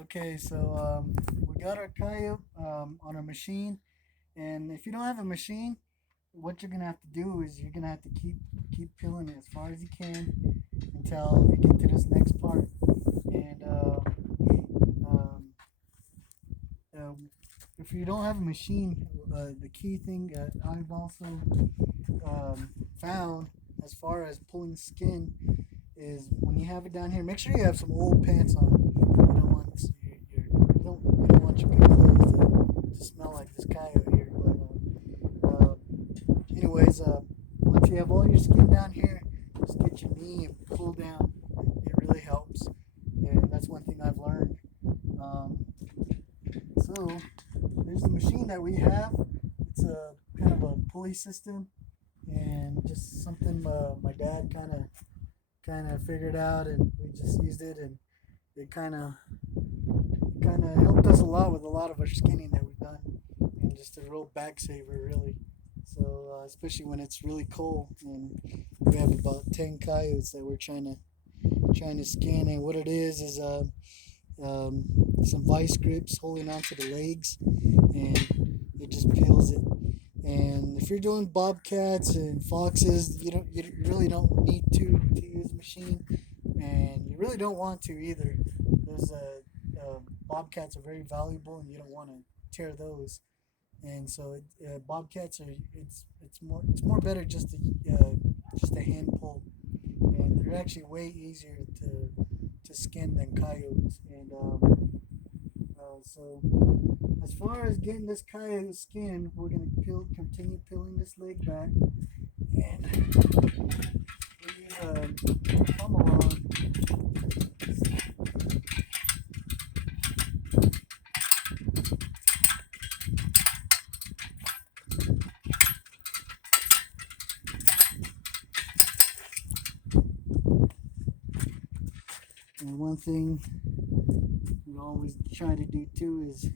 Okay, so we got our coyote on our machine, and if you don't have a machine, what you're gonna have to do is you're gonna have to keep peeling it as far as you can until you get to this next part. And um, if you don't have a machine, the key thing I've also um, found as far as pulling skin is when you have it down here, make sure you have some old pants on. You don't want your good clothes to smell like this coyote here. Anyways, once you have all your skin down here, just get your knee and pull down. It really helps, and that's one thing I've learned. Um, so there's the machine that we have. It's a kind of a pulley system, and just something my dad kind of figured out, and we just used it, and it kind of helped us a lot with a lot of our skinning that we've done, and just a real back saver, really. So especially when it's really cold, and we have about 10 coyotes that we're trying to skin, and what it is um, some vice grips holding onto the legs, and it just peels it. And if you're doing bobcats and foxes, you really don't need to use a machine, and you really don't want to either. Those bobcats are very valuable, and you don't want to tear those. And so bobcats are it's more better just a hand pull, and they're actually way easier to skin than coyotes. And so as far as getting this coyote skin, we're gonna continue peeling this leg back, and we use a pommel. And one thing we always try to do too is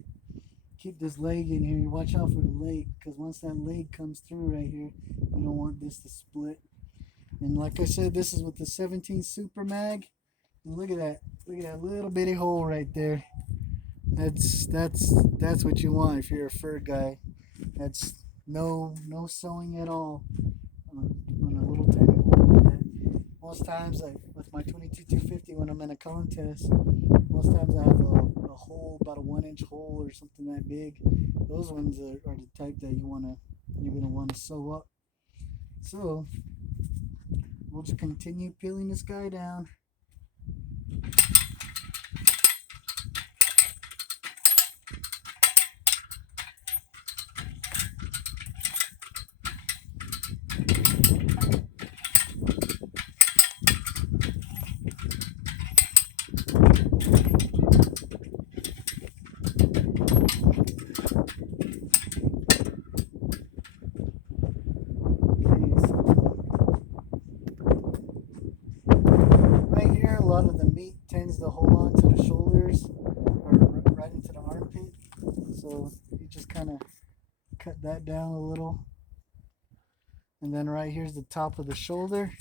keep this leg in here. Watch out for the leg, because once that leg comes through right here, you don't want this to split. And like I said, this is with the 17 Super Mag. And look at that! Look at that little bitty hole right there. That's what you want if you're a fur guy. That's no sewing at all on a little tiny hole like that. Most times, like with my 22 250, when I'm in a contest, most times I have a hole about a 1 inch hole or something that big. Those ones are the type that you're gonna want to sew up. So we'll just continue peeling this guy down. Okay, so right here, a lot of the meat tends to hold on to the shoulders or right into the armpit. So you just kind of cut that down a little. And then right here's the top of the shoulder.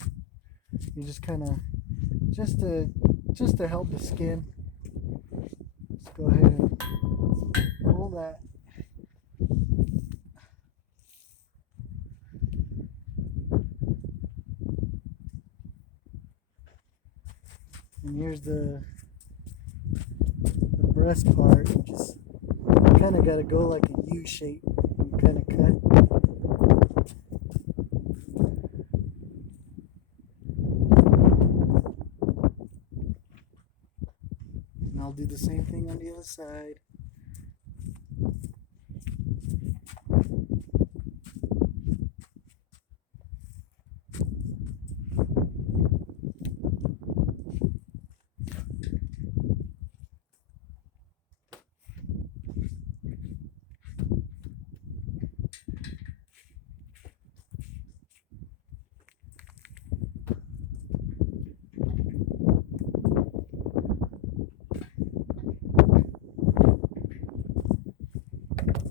You just kind of just to just to help the skin. Just go ahead and pull that. And here's the breast part. Just kind of got to go like a U shape and kind of cut. And I'll do the same thing on the other side.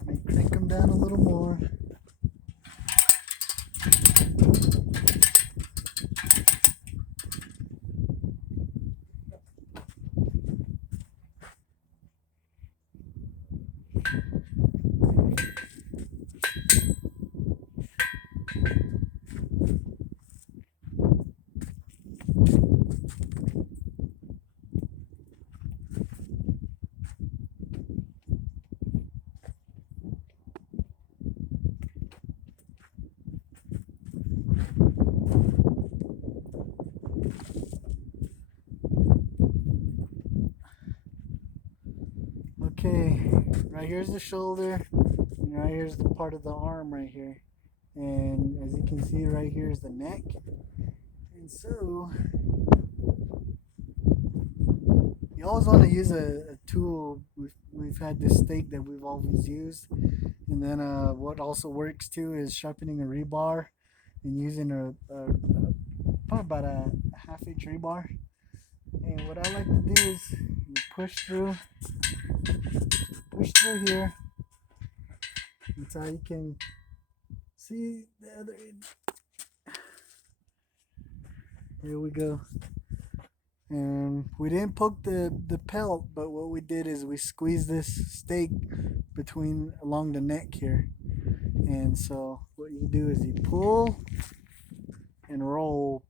May crank them down a little more. Okay, right here's the shoulder, and right here's the part of the arm right here. And as you can see, right here is the neck. And so, you always want to use a tool. We've had this stake that we've always used. And then what also works too is sharpening a rebar and using probably about a half-inch rebar. And what I like to do is you push through here until you can see the other end. Here we go. And we didn't poke the pelt, but what we did is we squeezed this stake along the neck here. And so what you do is you pull and roll.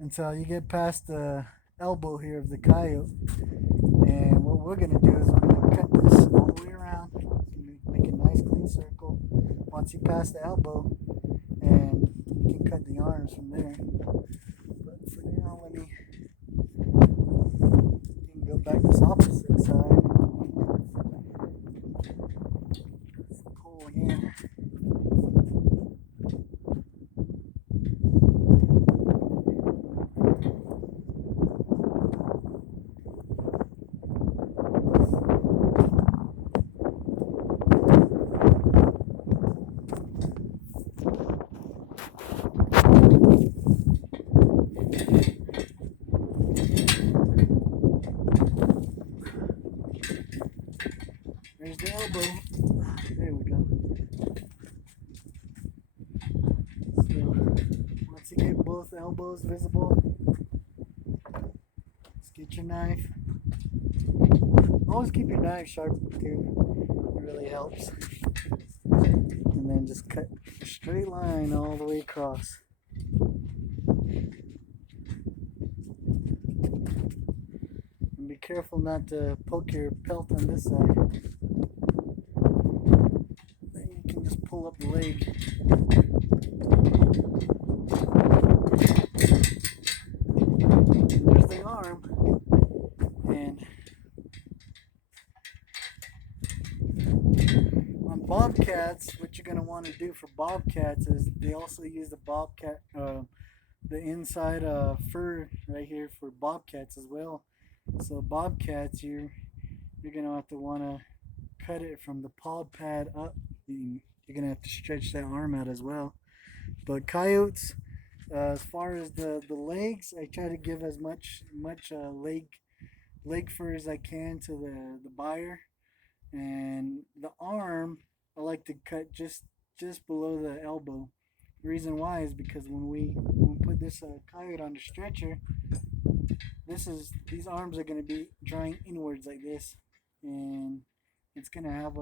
Until you get past the elbow here of the coyote. And what we're going to do is we're going to cut this all the way around. Make a nice clean circle. Once you pass the elbow, and you can cut the arms from there. But for now, you can go back this opposite side. Pull again. There's the elbow. There we go. So once you get both elbows visible, just get your knife. Always keep your knife sharp too. It really helps. And then just cut a straight line all the way across. And be careful not to poke your pelt on this side. Then you can just pull up the leg. And there's the arm. And on bobcats, what you're going to want to do for bobcats is they also use the inside fur right here for bobcats as well. So bobcats, you're gonna have to want to cut it from the paw pad up. You're gonna have to stretch that arm out as well. But coyotes, as far as the legs, I try to give as much leg fur as I can to the buyer, and the arm I like to cut just below the elbow. The reason why is because when we put this coyote on the stretcher, these arms are going to be drawing inwards like this, and it's going to have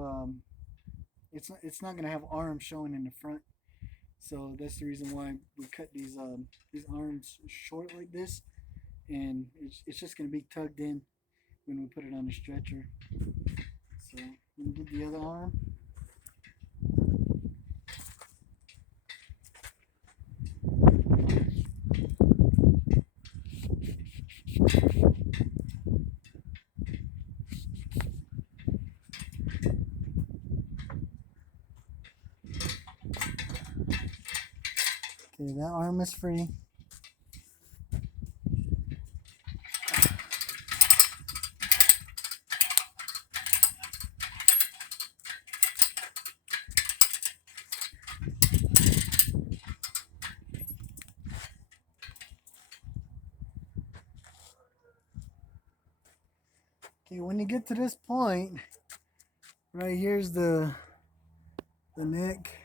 it's not going to have arms showing in the front. So that's the reason why we cut these arms short like this, and it's just going to be tugged in when we put it on the stretcher. So let me get the other arm. Okay, that arm is free. Okay, when you get to this point, right here's the neck.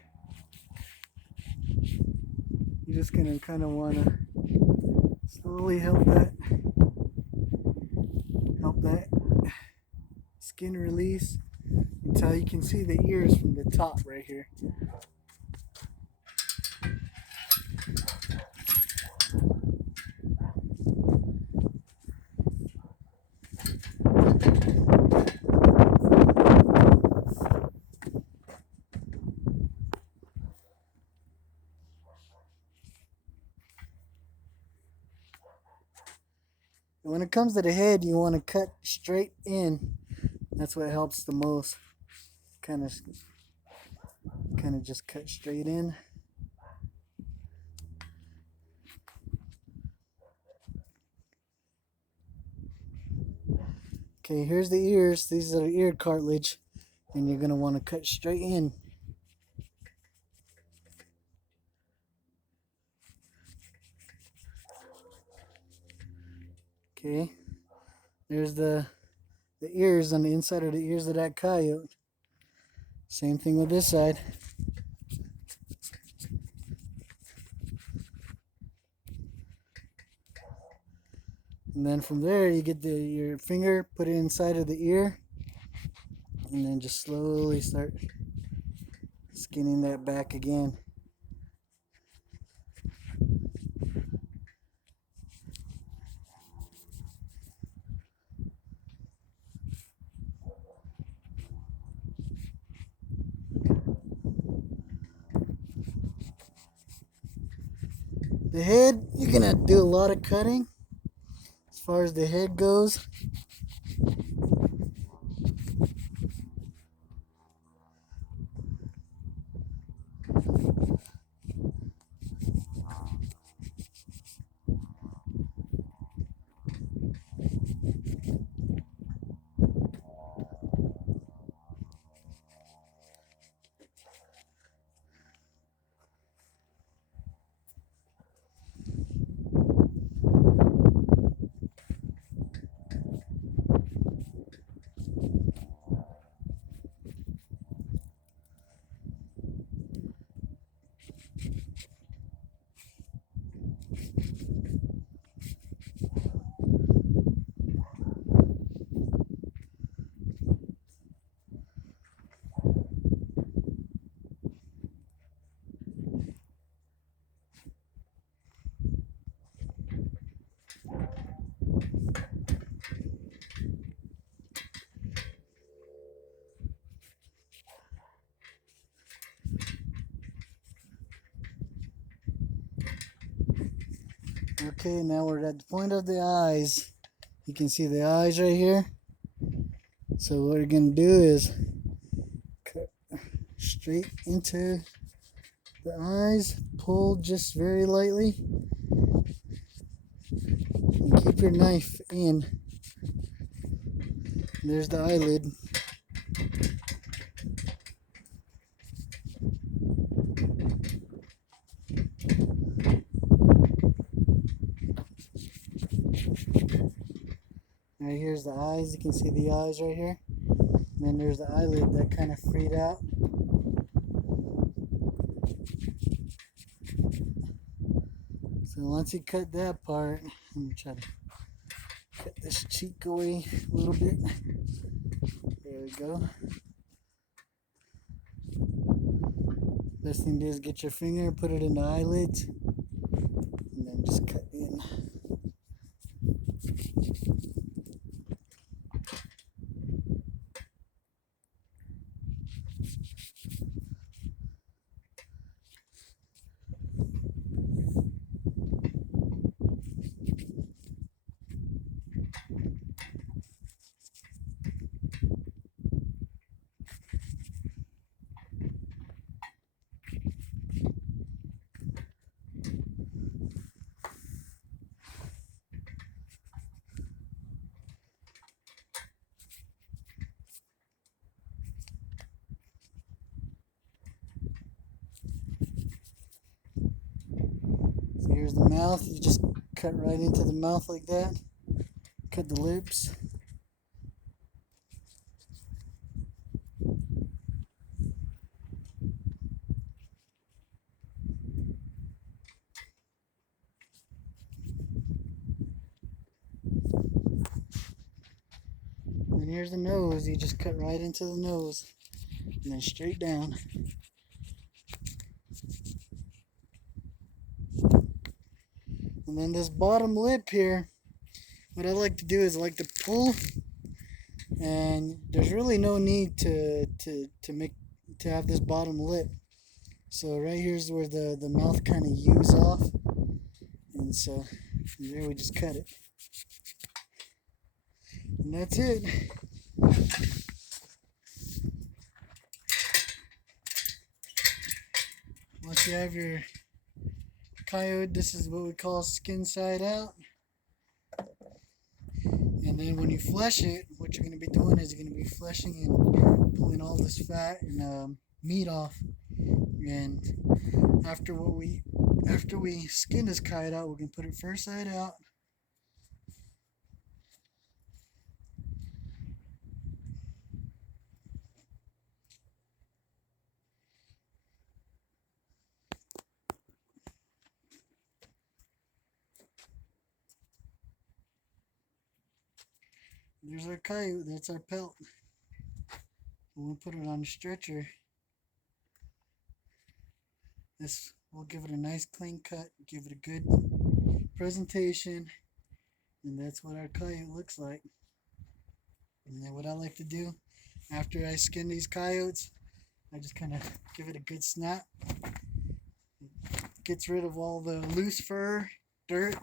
You're just gonna kind of want to slowly help that skin release until you can see the ears from the top right here. When it comes to the head, you want to cut straight in. That's what helps the most. Kind of, kind of just cut straight in. Okay, here's the ears. These are the ear cartilage, and you're gonna want to cut straight in. Okay, there's the ears on the inside of the ears of that coyote. Same thing with this side. And then from there, you get your finger, put it inside of the ear, and then just slowly start skinning that back again. The head, you're gonna do a lot of cutting as far as the head goes. Okay, now we're at the point of the eyes. You can see the eyes right here. So what we're gonna do is cut straight into the eyes, pull just very lightly, and keep your knife in. There's the eyelid. Right here's the eyes. You can see the eyes right here. And then there's the eyelid that kind of freed out. So once you cut that part, let me try to cut this cheek away a little bit. There we go. Best thing to do is get your finger, put it in the eyelids, and then just cut in. So here's the mouth. You just cut right into the mouth like that. Cut the lips. And here's the nose. You just cut right into the nose and then straight down. And then this bottom lip here, what I like to do is I like to pull, and there's really no need to have this bottom lip. So right here's where the mouth kind of use off, and so from there we just cut it. And that's it. Once you have your coyote, this is what we call skin side out. And then when you flesh it, what you're going to be doing is you're going to be fleshing and pulling all this fat and meat off. And after we skin this coyote out, we're going to put it first side out. There's our coyote. That's our pelt. We'll put it on a stretcher. This will give it a nice clean cut, give it a good presentation, and that's what our coyote looks like. And then what I like to do after I skin these coyotes, I just kind of give it a good snap. It gets rid of all the loose fur, dirt,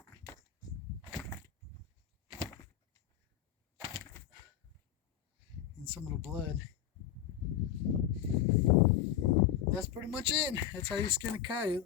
and some of the blood. That's pretty much it. That's how you skin a coyote.